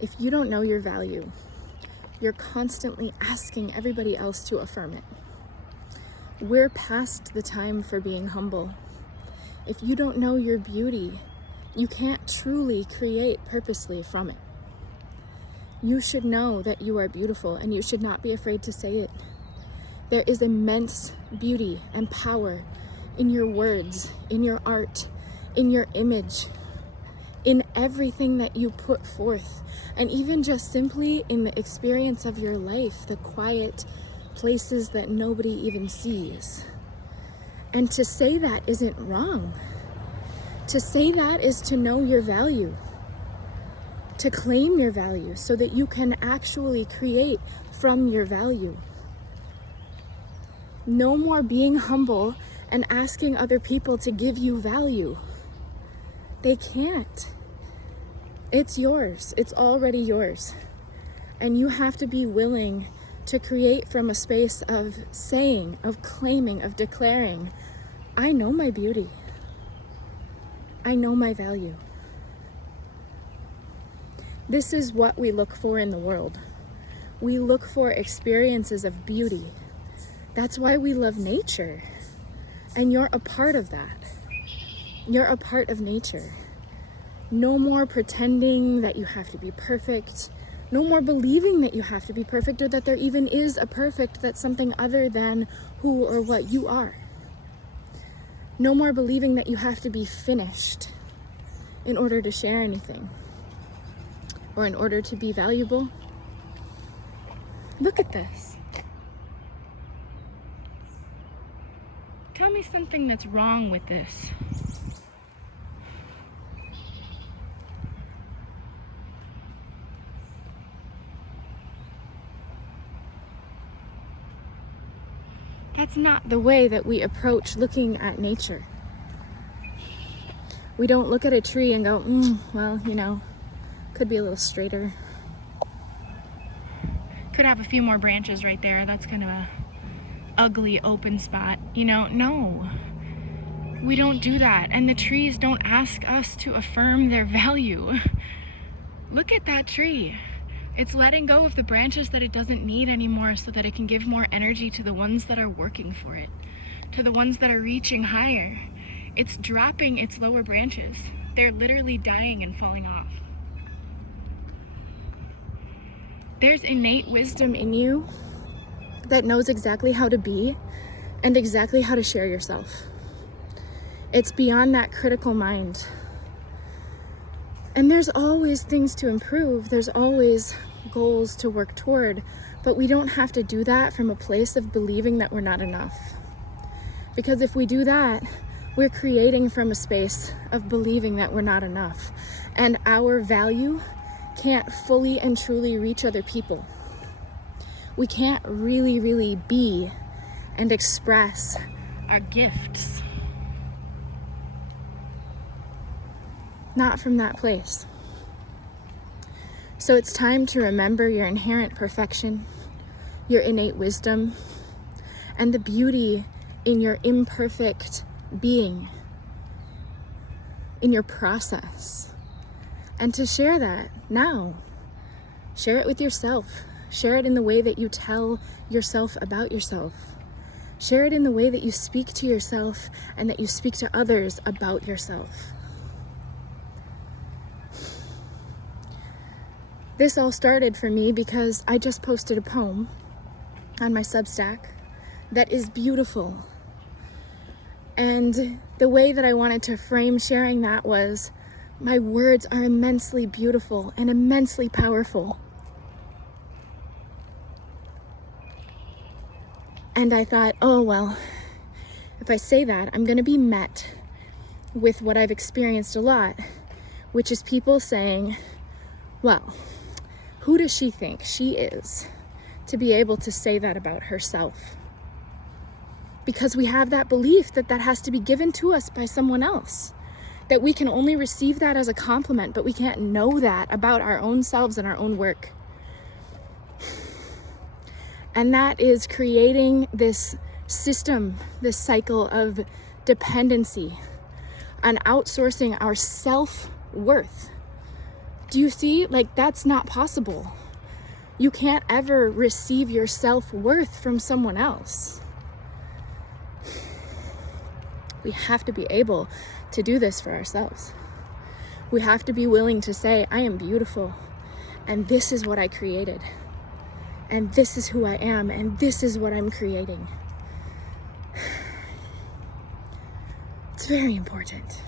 If you don't know your value, you're constantly asking everybody else to affirm it. We're past the time for being humble. If you don't know your beauty, you can't truly create purposely from it. You should know that you are beautiful, and you should not be afraid to say it. There is immense beauty and power in your words, in your art, in your image, in everything that you put forth, and even just simply in the experience of your life, the quiet places that nobody even sees. And to say that isn't wrong. To say that is to know your value, to claim your value so that you can actually create from your value. No more being humble and asking other people to give you value. They can't. It's yours. It's already yours. And you have to be willing to create from a space of saying, of claiming, of declaring, I know my beauty. I know my value. This is what we look for in the world. We look for experiences of beauty. That's why we love nature. And you're a part of that. You're a part of nature. No more pretending that you have to be perfect. No more believing that you have to be perfect, or that there even is a perfect that's something other than who or what you are. No more believing that you have to be finished in order to share anything or in order to be valuable. Look at this. Tell me something that's wrong with this. That's not the way that we approach looking at nature. We don't look at a tree and go, well, could be a little straighter. Could have a few more branches right there. That's kind of a ugly open spot. No. We don't do that. And the trees don't ask us to affirm their value. Look at that tree. It's letting go of the branches that it doesn't need anymore so that it can give more energy to the ones that are working for it, to the ones that are reaching higher. It's dropping its lower branches. They're literally dying and falling off. There's innate wisdom in you that knows exactly how to be and exactly how to share yourself. It's beyond that critical mind. And there's always things to improve. There's always goals to work toward, but we don't have to do that from a place of believing that we're not enough. Because if we do that, we're creating from a space of believing that we're not enough. And our value can't fully and truly reach other people. We can't really, really be and express our gifts. Not from that place. So it's time to remember your inherent perfection, your innate wisdom, and the beauty in your imperfect being, in your process. And to share that now. Share it with yourself. Share it in the way that you tell yourself about yourself. Share it in the way that you speak to yourself and that you speak to others about yourself. This all started for me because I just posted a poem on my Substack that is beautiful. And the way that I wanted to frame sharing that was, my words are immensely beautiful and immensely powerful. And I thought, oh, well, if I say that, I'm going to be met with what I've experienced a lot, which is people saying, well, who does she think she is to be able to say that about herself? Because we have that belief that that has to be given to us by someone else, that we can only receive that as a compliment, but we can't know that about our own selves and our own work. And that is creating this system, this cycle of dependency, and outsourcing our self-worth Do you see? Like, that's not possible. You can't ever receive your self-worth from someone else. We have to be able to do this for ourselves. We have to be willing to say, I am beautiful, and this is what I created, and this is who I am, and this is what I'm creating. It's very important.